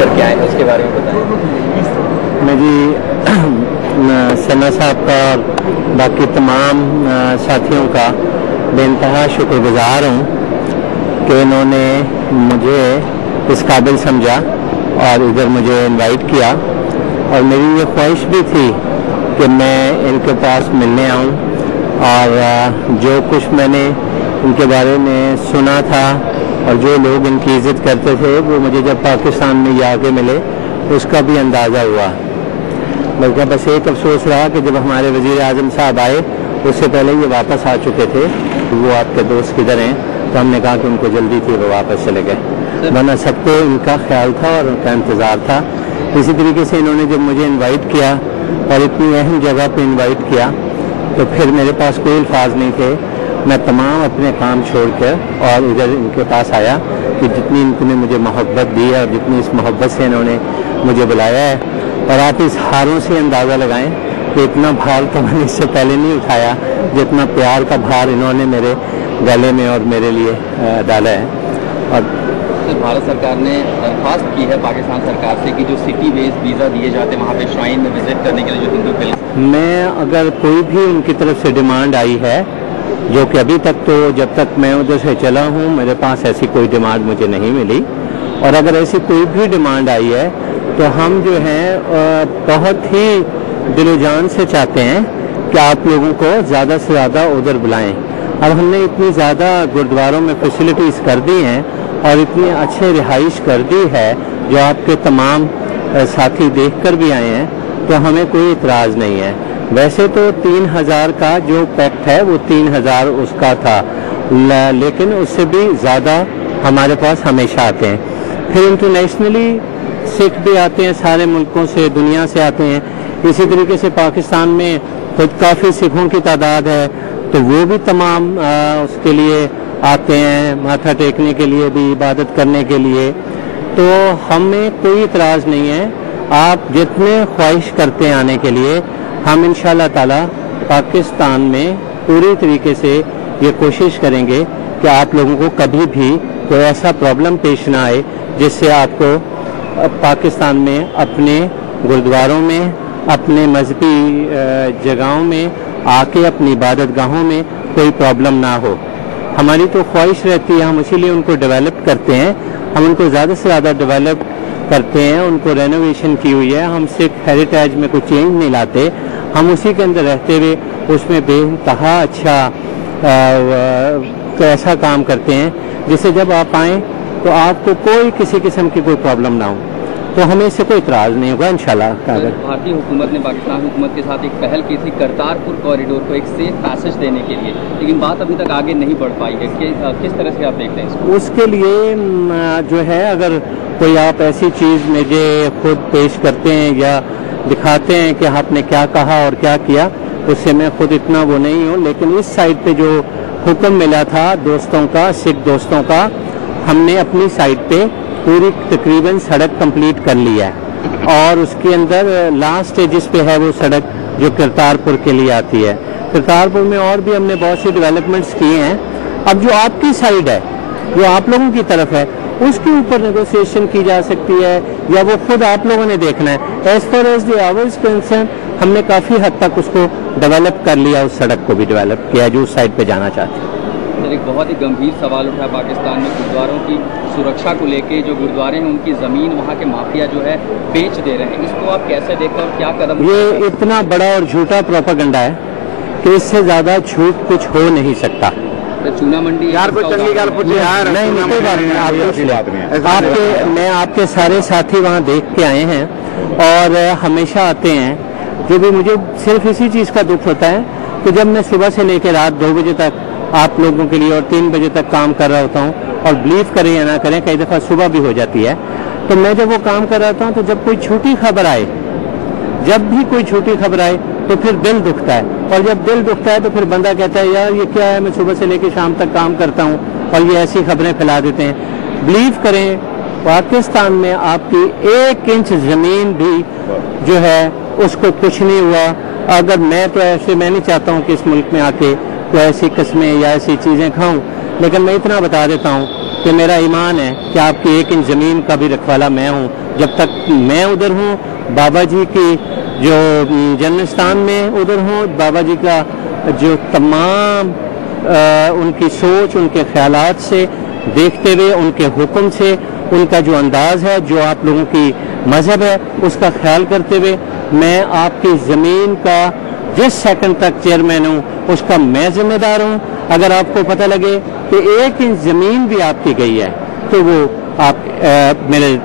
करके आए हैं, उसके बारे में बताएं। मैं जी सना साहब का और बाकी तमाम साथियों का बेइंतहा शुक्रगुजार हूँ कि इन्होंने मुझे इस काबिल समझा और इधर मुझे इनवाइट किया, और मेरी ये ख्वाहिश भी थी कि मैं इनके पास मिलने आऊँ, और जो कुछ मैंने इनके बारे में सुना था और जो लोग इनकी इज़्ज़त करते थे वो मुझे जब पाकिस्तान में ये आके मिले उसका भी अंदाज़ा हुआ। बल्कि बस एक अफसोस रहा कि जब हमारे वज़ीर आज़म साहब आए उससे पहले ये वापस आ चुके थे, वो आपके दोस्त किधर हैं, तो हमने कहा कि उनको जल्दी थी, वो वापस चले गए, वरना सबको इनका ख्याल था और उनका इंतज़ार था। इसी तरीके से इन्होंने जब मुझे इनवाइट किया और इतनी अहम जगह पे इनवाइट किया तो फिर मेरे पास कोई अल्फाज नहीं थे, मैं तमाम अपने काम छोड़कर और इधर इनके पास आया कि जितनी इन्होंने मुझे मोहब्बत दी है और जितनी इस मोहब्बत से इन्होंने मुझे बुलाया है, और आप इस हारों से अंदाज़ा लगाएं कि इतना भार तो मैंने इससे पहले नहीं उठाया जितना प्यार का भार इन्होंने मेरे गले में और मेरे लिए डाला है। और भारत सरकार ने दरख्वास्त की है पाकिस्तान सरकार से कि जो सिटी बेस्ड वीज़ा दिए जाते हैं वहाँ पे श्राइन में विजिट करने के लिए जो हिंदू फिल्म, मैं अगर कोई भी उनकी तरफ से डिमांड आई है, जो कि अभी तक तो जब तक मैं उधर से चला हूँ मेरे पास ऐसी कोई डिमांड मुझे नहीं मिली, और अगर ऐसी कोई भी डिमांड आई है तो हम जो हैं बहुत ही दिलो जान से चाहते हैं कि आप लोगों को ज़्यादा से ज़्यादा उधर बुलाएं। अब हमने इतनी ज़्यादा गुरुद्वारों में फैसिलिटीज़ कर दी हैं और इतनी अच्छे रिहाइश कर दी है जो आपके तमाम साथी देख कर भी आए हैं, तो हमें कोई इतराज़ नहीं है। वैसे तो 3000 का जो पैक्ट है वो 3000 उसका था, लेकिन उससे भी ज़्यादा हमारे पास हमेशा आते हैं। फिर इंटरनेशनली सिख भी आते हैं, सारे मुल्कों से, दुनिया से आते हैं। इसी तरीके से पाकिस्तान में खुद काफ़ी सिखों की तादाद है, तो वो भी तमाम उसके लिए आते हैं, माथा टेकने के लिए भी, इबादत करने के लिए। तो हमें कोई इतराज़ नहीं है, आप जितने ख्वाहिश करते हैं आने के लिए, हम इंशाअल्लाह ताला पाकिस्तान में पूरी तरीके से ये कोशिश करेंगे कि आप लोगों को कभी भी कोई ऐसा प्रॉब्लम पेश ना आए जिससे आपको पाकिस्तान में अपने गुरुद्वारों में, अपने मजहबी जगहों में आके अपनी इबादत गाहों में कोई प्रॉब्लम ना हो। हमारी तो ख्वाहिश रहती है, हम इसीलिए उनको डेवलप करते हैं, हम उनको ज़्यादा से ज़्यादा डेवलप करते हैं, उनको रेनोवेशन की हुई है। हम सिर्फ हेरिटेज में कोई चेंज नहीं लाते, हम उसी के अंदर रहते हुए उसमें बेइंतहा अच्छा ऐसा काम करते हैं जिससे जब आप आएँ तो आपको कोई किसी किस्म की कोई प्रॉब्लम ना हो। तो हमें इससे कोई इतराज़ नहीं होगा इंशाल्लाह। भारतीय हुकूमत ने पाकिस्तान हुकूमत के साथ एक पहल की थी करतारपुर कॉरिडोर को एक सेफ पैसेज देने के लिए, लेकिन बात अभी तक आगे नहीं बढ़ पाई है कि किस तरह से आप देखते हैं इसको? उसके लिए जो है, अगर कोई आप ऐसी चीज़ मुझे खुद पेश करते हैं या दिखाते हैं कि आपने क्या कहा और क्या किया, उससे मैं खुद इतना वो नहीं हूँ, लेकिन इस साइड पे जो हुक्म मिला था दोस्तों का, सिख दोस्तों का, हमने अपनी साइड पे पूरी तकरीबन सड़क कंप्लीट कर लिया है, और उसके अंदर लास्ट स्टेजिस पे है वो सड़क जो करतारपुर के लिए आती है। करतारपुर में और भी हमने बहुत सी डेवलपमेंट्स किए हैं। अब जो आपकी साइड है, जो आप लोगों की तरफ है, उसके ऊपर नेगोशिएशन की जा सकती है या वो खुद आप लोगों ने देखना है। As far as the ours concern, हमने काफ़ी हद तक उसको डेवलप कर लिया, उस सड़क को भी डेवलप किया जो उस साइड पे जाना चाहती है। एक बहुत ही गंभीर सवाल उठा पाकिस्तान में गुरुद्वारों की सुरक्षा को लेके, जो गुरुद्वारे हैं उनकी ज़मीन वहाँ के माफिया जो है बेच दे रहे हैं, इसको आप कैसे देखते हैं और क्या कदम? ये इतना बड़ा और झूठा प्रोपेगेंडा है कि इससे ज़्यादा झूठ कुछ हो नहीं सकता। तो चूना मंडी यार कोई चंगी गल पूछे यार, नहीं कोई बात नहीं, आपके मैं आपके सारे साथी वहाँ देख के आए हैं और हमेशा आते हैं। जो भी मुझे सिर्फ इसी चीज़ का दुख होता है कि जब मैं सुबह से लेकर रात 2 बजे तक आप लोगों के लिए और 3 बजे तक काम कर रहा होता हूँ, और बिलीव करें या ना करें कई दफ़ा सुबह भी हो जाती है, तो मैं जब वो काम कर रहा हूँ तो जब कोई छोटी खबर आए, जब भी कोई छोटी खबर आए तो फिर दिल दुखता है, और जब दिल दुखता है तो फिर बंदा कहता है यार ये क्या है, मैं सुबह से लेकर शाम तक काम करता हूँ और ये ऐसी खबरें फैला देते हैं। बिलीव करें, पाकिस्तान में आपकी 1 इंच ज़मीन भी जो है उसको कुछ नहीं हुआ। अगर मैं तो ऐसे, मैं नहीं चाहता हूँ कि इस मुल्क में आके तो ऐसी किस्में या ऐसी चीज़ें खाऊं, लेकिन मैं इतना बता देता हूँ کہ میرا ایمان ہے کہ آپ کی 1 انچ زمین کا بھی رکھوالا میں ہوں. جب تک میں ادھر ہوں، بابا جی کی جو جنمستان میں ادھر ہوں، بابا جی کا جو تمام ان کی سوچ، ان کے خیالات سے دیکھتے ہوئے، ان کے حکم سے، ان کا جو انداز ہے، جو آپ لوگوں کی مذہب ہے، اس کا خیال کرتے ہوئے میں آپ کی زمین کا جس سیکنڈ تک چیئرمین ہوں اس کا میں ذمہ دار ہوں. اگر آپ کو پتہ لگے کہ 1 انچ زمین بھی آپ کی گئی ہے تو وہ آپ میرے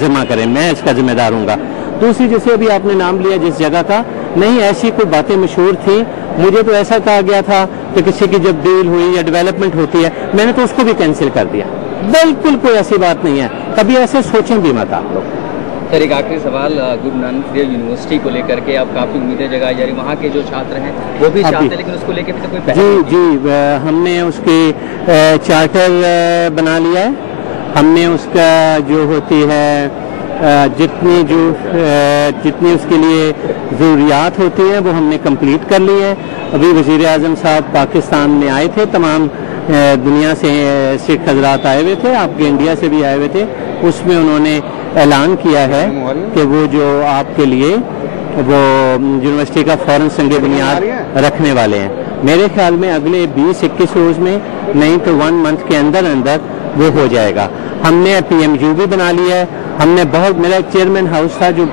ذمہ کریں، میں اس کا ذمہ دار ہوں گا. دوسری، جیسے ابھی آپ نے نام لیا جس جگہ کا، نہیں ایسی کوئی باتیں مشہور تھیں. مجھے تو ایسا کہا گیا تھا کہ کسی کی جب ڈیل ہوئی یا ڈیولپمنٹ ہوتی ہے، میں نے تو اس کو بھی کینسل کر دیا. بالکل کوئی ایسی بات نہیں ہے، کبھی ایسے سوچیں بھی مت آپ لوگ. سر ایک آخری سوال، گرو نانک دیو یونیورسٹی کو لے کر کے اب کافی امیدیں جگائی جا رہی ہیں، وہاں کے جو چھاتر ہیں وہ بھی چاہتے ہیں، لیکن اس کو لے کے بھی تو کوئی پہل نہیں. جی ہم نے اس کی چارٹر بنا لیا ہے. ہم نے اس کا جو ہوتی ہے جتنی اس کے لیے ضروریات ہوتی ہیں وہ ہم نے کمپلیٹ کر لی ہے. ابھی وزیر اعظم صاحب پاکستان میں آئے تھے، تمام دنیا سے سکھ حضرات آئے ہوئے تھے، آپ کے انڈیا سے بھی آئے ہوئے تھے. اس میں انہوں نے اعلان کیا ہے کہ وہ جو آپ کے لیے وہ یونیورسٹی کا فوراً سنگ بنیاد رکھنے والے ہیں. میرے خیال میں اگلے 20-21 روز میں، نہیں تو 1 منتھ کے اندر وہ ہو جائے گا. ہم نے PMU بھی بنا لیا ہے. ہم نے میرا چیئرمین ہاؤس تھا جو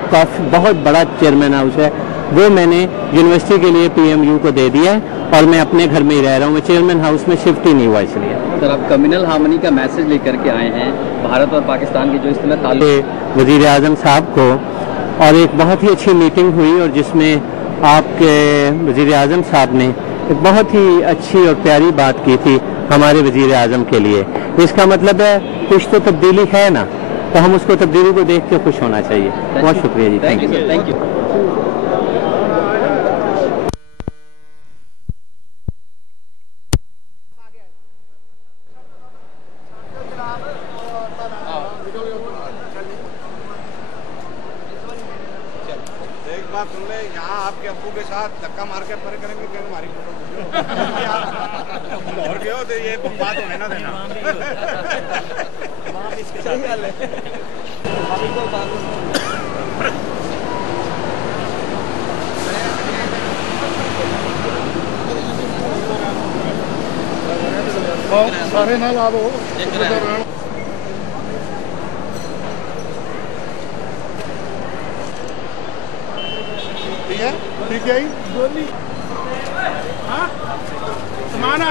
بہت بڑا چیئرمین ہاؤس ہے، وہ میں نے یونیورسٹی کے لیے PMU کو دے دیا ہے اور میں اپنے گھر میں ہی رہ رہا ہوں. میں چیئرمین ہاؤس میں شفٹ ہی نہیں ہوا. اس لیے سر آپ کمیونل ہارمنی کا میسج لے کر کے آئے ہیں بھارت اور پاکستان کی جو اس میں تعلق وزیر اعظم صاحب کو، اور ایک بہت ہی اچھی میٹنگ ہوئی اور جس میں آپ کے وزیر اعظم صاحب نے ایک بہت ہی اچھی اور پیاری بات کی تھی ہمارے وزیر اعظم کے لیے. اس کا مطلب ہے کچھ تو تبدیلی ہے نا، تو ہم اس کو تبدیلی کو دیکھ کے خوش ہونا چاہیے. بہت شکریہ جی. Thank you. ایک بات سن لے، یہاں آپ کے ابو کے ساتھ دھکا مار کے پرے کریں گے کہ ہماری فوٹو اور کیا ہوتے یہ بات ہونے نہ دینا. سارے نہ لا دو. ٹھیک ہے سامان آ